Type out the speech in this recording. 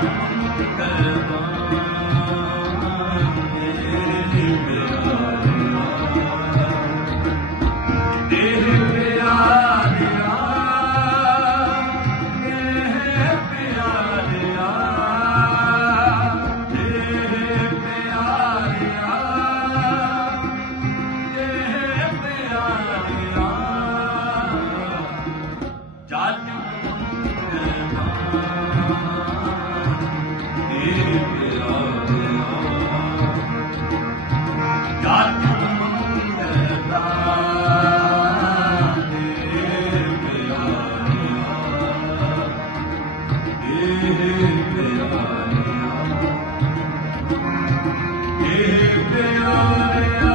Come on. Give it